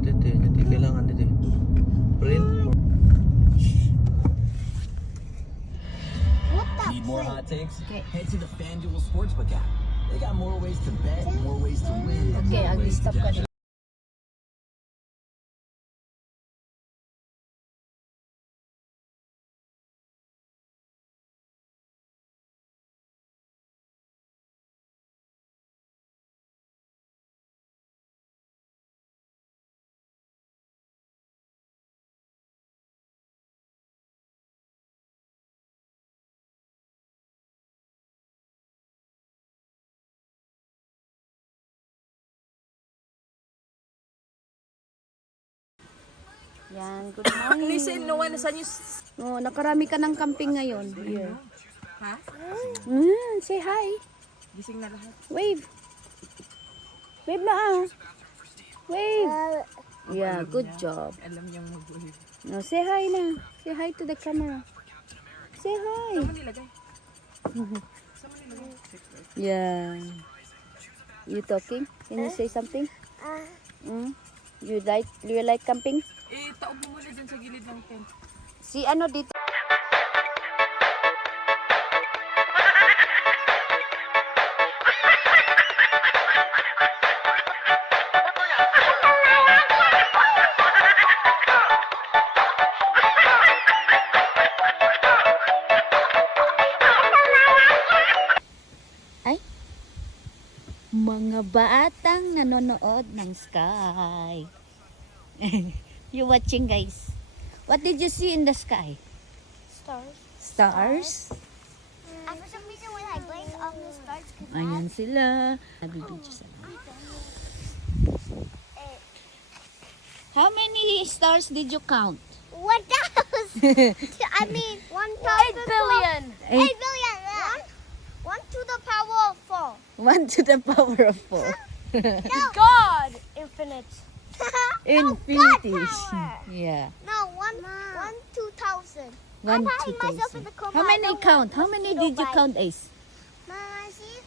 kapatid eh. Hindi kailangan dito eh. Print. Need more hot takes? Head to the FanDuel Sportsbook app. They got more ways to bet, more ways to win, and Okay, more ways to stop ka dash. na. Yan, good morning. Listen, no one sa news. Oh, nakarami ka ng camping ngayon. Here. Ha? Say hi. Gising na lahat. Wave. Wave na ah. Wave. Yeah, good job. Alam niyang mag-wave. No, say hi na. Say hi to the camera. Say hi. Saan mo nilagay? Saan mo nilagay? Yeah. You talking? Can you say something? You like camping? Eh, taob mo muna dyan sa gilid ng tent. Si ano dito? Ay, mga batang nanonood ng sky. You watching, guys? What did you see in the sky? Stars. Stars? And for some reason, when I blink, all the stars come Ayan sila. Nabibidyo sila. How many stars did you count? 1,000. I mean, 1,000. 8 billion. 8 Eight. billion. One to the power of 4. 1 to the power of 4. God, infinite. Infinity. power. Yeah. No, 2,000. 1 I to myself in 2,000. the coma. How many count? How many did you count, Ace? Mama, see?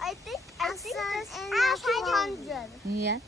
I think there's 500. Yeah.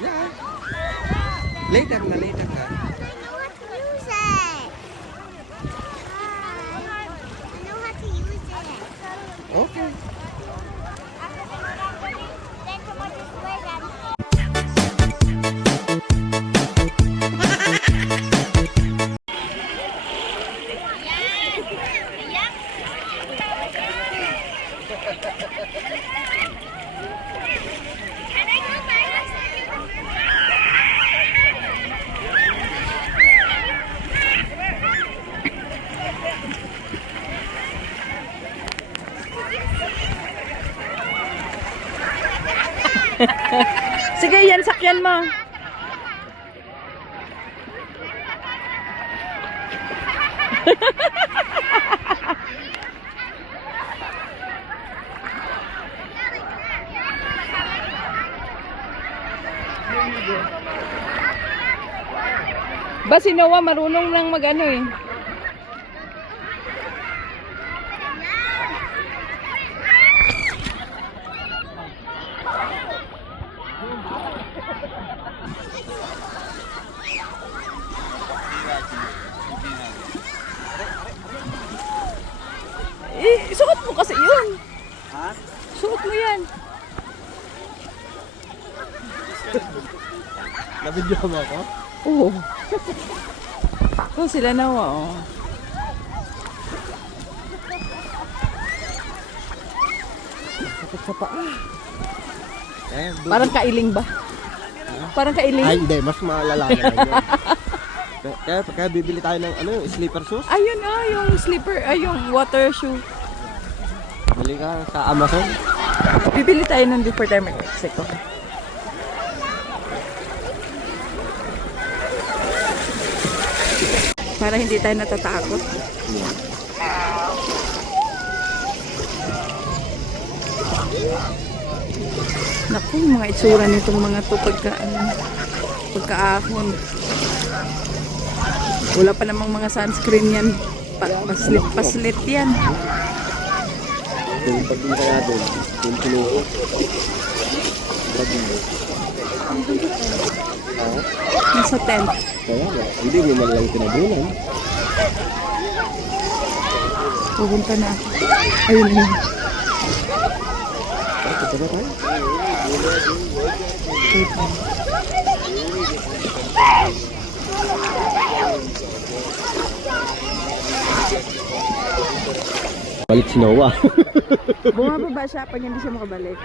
Yeah. Later na, later na. I know how to use it. I know how to use it. Okay. Then someone just play that. Sige, yan, sakyan mo. Ba si Noah marunong lang mag-ano eh. Suot mo kasi yun. Ha? Suot mo yan. Nabidyo mo ako? Oo. Oh, sila Noah, oh. Sakit sa paa. Eh, Parang kailing ba? Parang kailing? Ay, hindi. Mas malala naman yun. Kaya bibili tayo ng sleeper shoes. Ayun yung slipper, yung water shoe. Bili ka sa Amazon. Bibili tayo ng before tayo mag-Mexico. Para hindi tayo natatakot. Naku, mga itsura nitong mga to pagkaahon. Wala pa namang mga sunscreen yan. Paslit yan. Yung pagpunta natin, yung pinuho. Nasa tent. Kaya nga, hindi mo man lang tinabunan. Pupunta na ako. Ayun yun. Ito ba tayo? Balik si Noah. Bumababa siya pag hindi siya makabalik.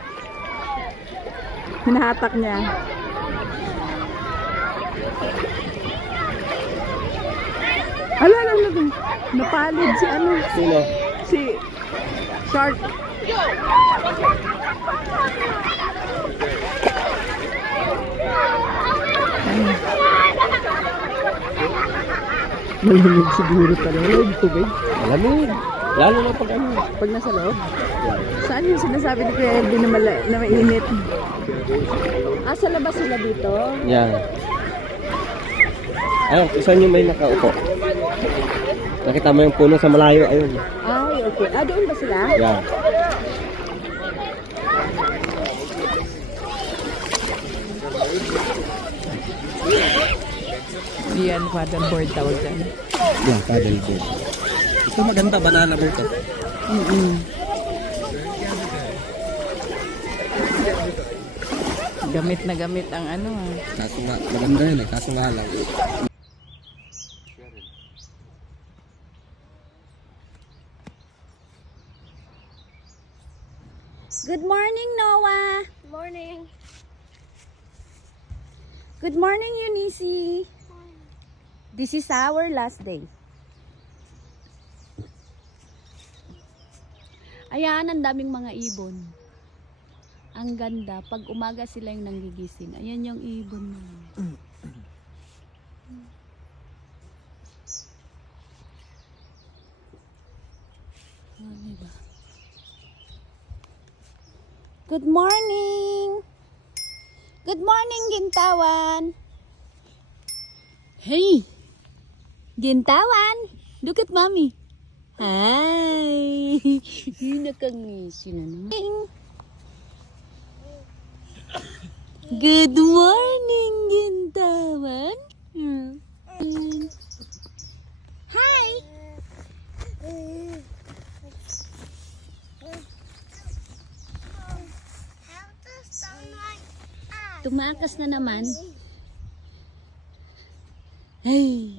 Hinahatak niya. Ala. Napalid si ano. Sino? Si Shark. Malamig siguro talaga. Tubig. Malamig. Lalo na pag ano. Pag nasa loob? Saan yung sinasabi ni Kuya Elvin na mainit? Ah, sa labas sila dito? Yan. Ayun, saan yung may nakaupo? Nakita mo yung puno sa malayo, ayun. Ay, okay. Ah, doon ba sila? Yan. Yan, paddleboard tawag dyan. Yan, paddleboard. Ito maganda, banana boat. Gamit na gamit ang ano. Kaso nga, maganda yun eh, kaso nga lang. Good morning, Noah. Morning. Good morning, Eunice. This is our last day. Ayan, ang daming mga ibon. Ang ganda. Pag umaga sila yung nanggigising. Ayan yung ibon na. Diba? Good morning! Good morning, Gintawan! Hey! Gintawan! Look at mommy! Hi! Nakangisi na naman. Good morning, Gintawan! Hi! Tumakas na naman. Hey!